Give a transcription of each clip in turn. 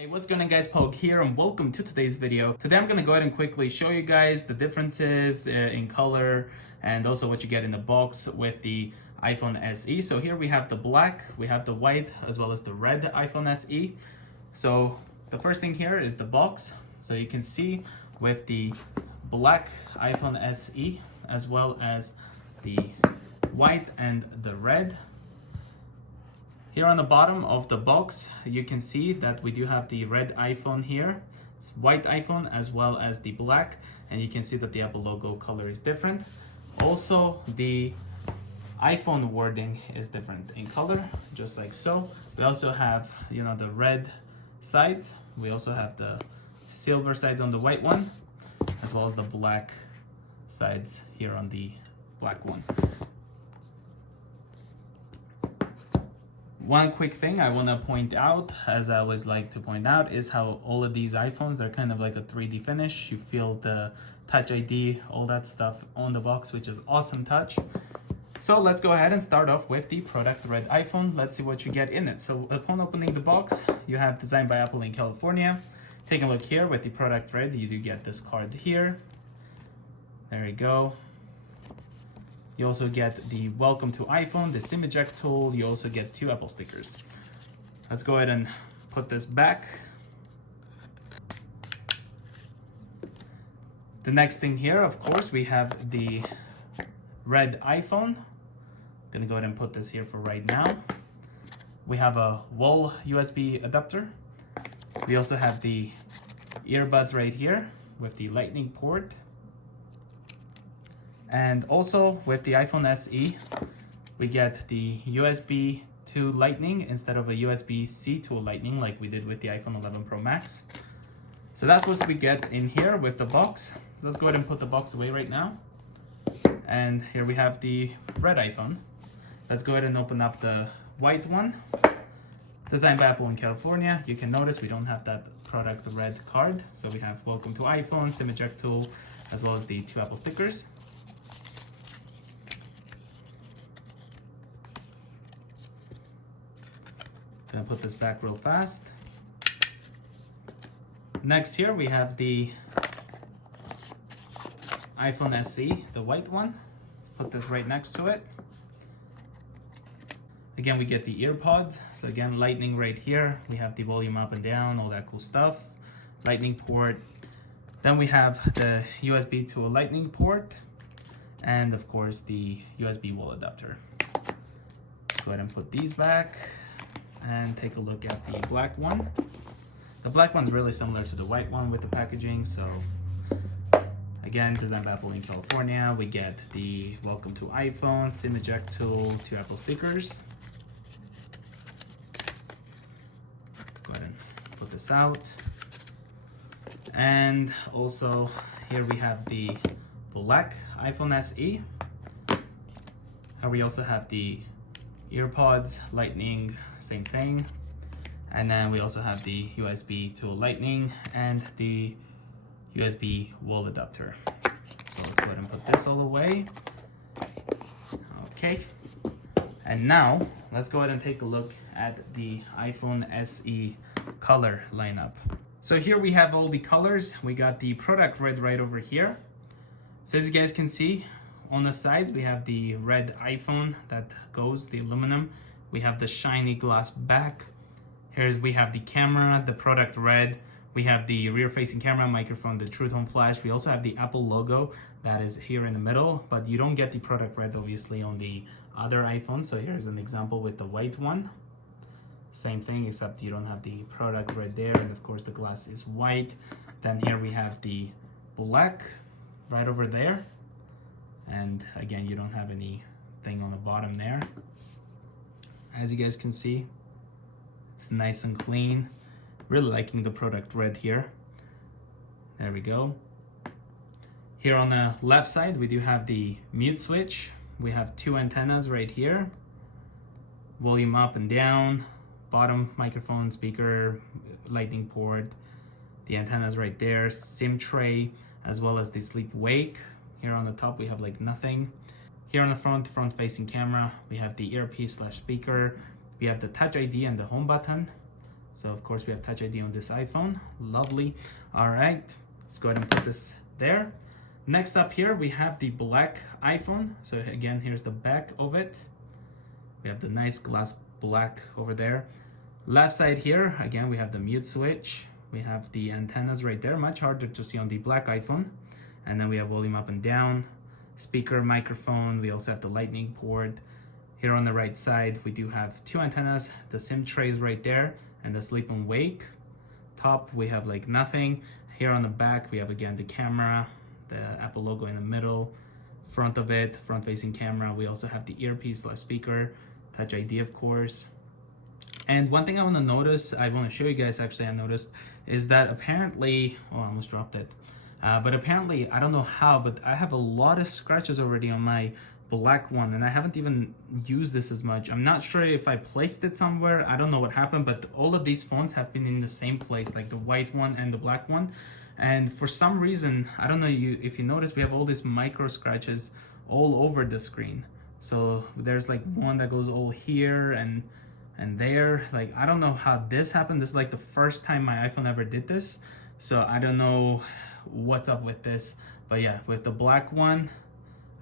Hey, what's going on guys, Poke here and welcome to today's video. Today I'm going to go ahead and quickly show you guys the differences in color and also what you get in the box with the iPhone SE. So here we have the black, we have the white, as well as the red iPhone SE. So the first thing here is the box. So you can see with the black iPhone SE as well as the white and the red. Here on the bottom of the box, you can see that we do have the red iPhone here, it's white iPhone as well as the black, and you can see that the Apple logo color is different. Also, the iPhone wording is different in color, just like so. We also have, the red sides. We also have the silver sides on the white one, as well as the black sides here on the black one. One quick thing I want to point out, as I always like to point out, is how all of these iPhones are kind of like a 3D finish. You feel the Touch ID, all that stuff on the box, which is awesome touch. So let's go ahead and start off with the product red iPhone. Let's see what you get in it. So upon opening the box, you have designed by Apple in California. Take a look here with the product red, you do get this card here. There you go. You also get the welcome to iPhone, the SIM eject tool. You also get 2 Apple stickers. Let's go ahead and put this back. The next thing here, of course, we have the red iPhone. I'm gonna go ahead and put this here for right now. We have a wall USB adapter. We also have the earbuds right here with the lightning port. And also with the iPhone SE, we get the USB to Lightning instead of a USB-C to a Lightning like we did with the iPhone 11 Pro Max. So that's what we get in here with the box. Let's go ahead and put the box away right now. And here we have the red iPhone. Let's go ahead and open up the white one. Designed by Apple in California. You can notice we don't have that product red card. So we have welcome to iPhone, SIM eject tool, as well as the 2 Apple stickers. Gonna put this back real fast. Next here we have the iPhone SE, the white one. Put this right next to it. Again, we get the ear pods. So again, lightning right here. We have the volume up and down, all that cool stuff. Lightning port. Then we have the USB to a lightning port. And of course the USB wall adapter. Let's go ahead and put these back. And take a look at the black one. The black one's really similar to the white one with the packaging. So again, designed by Apple in California. We get the welcome to iPhone, SIM eject tool, 2 Apple stickers. Let's go ahead and put this out. And also here we have the black iPhone SE. And we also have the earpods, lightning, same thing. And then we also have the USB to lightning and the USB wall adapter. So let's go ahead and put this all away. Okay. And now let's go ahead and take a look at the iPhone SE color lineup. So here we have all the colors. We got the product red right over here. So as you guys can see, on the sides, we have the red iPhone that goes, the aluminum. We have the shiny glass back. We have the camera, the product red. We have the rear-facing camera, microphone, the True Tone flash. We also have the Apple logo that is here in the middle, but you don't get the product red, obviously, on the other iPhone. So here's an example with the white one. Same thing, except you don't have the product red there, and of course the glass is white. Then here we have the black right over there. And again, you don't have anything on the bottom there. As you guys can see, it's nice and clean. Really liking the product red here. There we go. Here on the left side, we do have the mute switch. We have 2 antennas right here. Volume up and down. Bottom microphone, speaker, lightning port. The antennas right there. SIM tray, as well as the sleep wake. Here on the top, we have like nothing. Here on the front-facing camera, we have the earpiece/speaker. We have the Touch ID and the home button. So of course we have Touch ID on this iPhone. Lovely. All right, let's go ahead and put this there. Next up here, we have the black iPhone. So again, here's the back of it. We have the nice glass black over there. Left side here, again, we have the mute switch. We have the antennas right there, much harder to see on the black iPhone. And then we have volume up and down, speaker, microphone. We also have the lightning port. Here on the right side, we do have two antennas, the SIM trays right there, and the sleep and wake. Top, we have like nothing. Here on the back, we have again the camera, the Apple logo in the middle, front of it, front facing camera. We also have the earpiece / speaker, Touch ID of course. And one thing I want to show you guys actually, I noticed is that apparently, oh, I almost dropped it. But apparently, I don't know how, but I have a lot of scratches already on my black one, and I haven't even used this as much. I'm not sure if I placed it somewhere. I don't know what happened, but all of these phones have been in the same place, like the white one and the black one. And for some reason, I don't know if you notice, we have all these micro scratches all over the screen. So there's like one that goes all here and there. Like, I don't know how this happened. This is like the first time my iPhone ever did this. So I don't know what's up with this. But yeah, with the black one,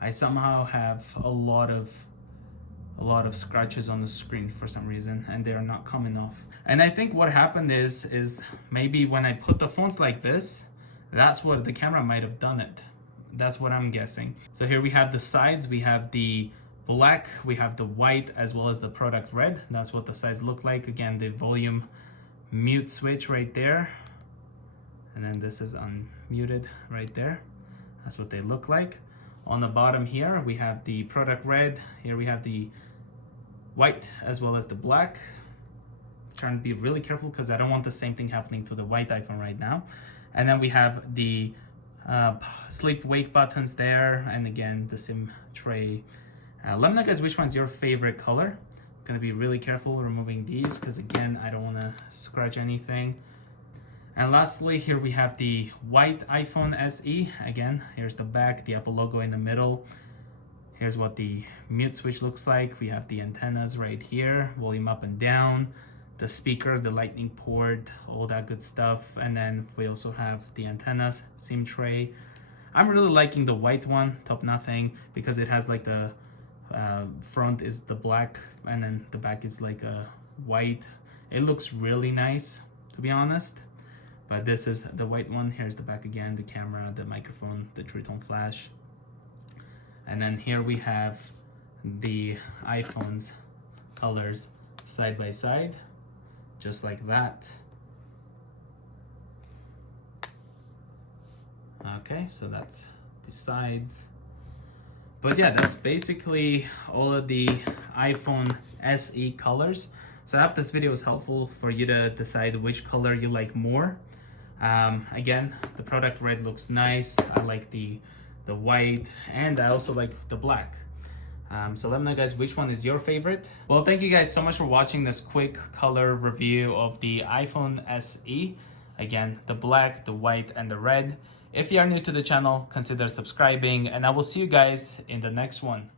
I somehow have a lot of scratches on the screen for some reason, and they're not coming off. And I think what happened is maybe when I put the phones like this, that's what the camera might have done it. That's what I'm guessing. So here we have the sides, we have the black, we have the white, as well as the product red. That's what the sides look like. Again, the volume mute switch right there. And then this is unmuted right there. That's what they look like. On the bottom here, we have the product red. Here we have the white as well as the black. I'm trying to be really careful because I don't want the same thing happening to the white iPhone right now. And then we have the sleep wake buttons there. And again, the SIM tray. Let me know guys which one's your favorite color. I'm gonna be really careful removing these because again, I don't wanna scratch anything. And lastly, here we have the white iPhone SE. Again, here's the back, the Apple logo in the middle. Here's what the mute switch looks like. We have the antennas right here, volume up and down, the speaker, the lightning port, all that good stuff. And then we also have the antennas, SIM tray. I'm really liking the white one, top nothing, because it has like the front is the black and then the back is like a white. It looks really nice, to be honest. But this is the white one. Here's the back again, the camera, the microphone, the True Tone flash. And then here we have the iPhone's colors side by side, just like that. Okay, so that's the sides. But yeah, that's basically all of the iPhone SE colors. So I hope this video was helpful for you to decide which color you like more. Again, the product red looks nice. I like the white, and I also like the black. So let me know guys which one is your favorite. Well, thank you guys so much for watching this quick color review of the iPhone SE. Again, the black, the white, and the red. If you are new to the channel, consider subscribing, and I will see you guys in the next one.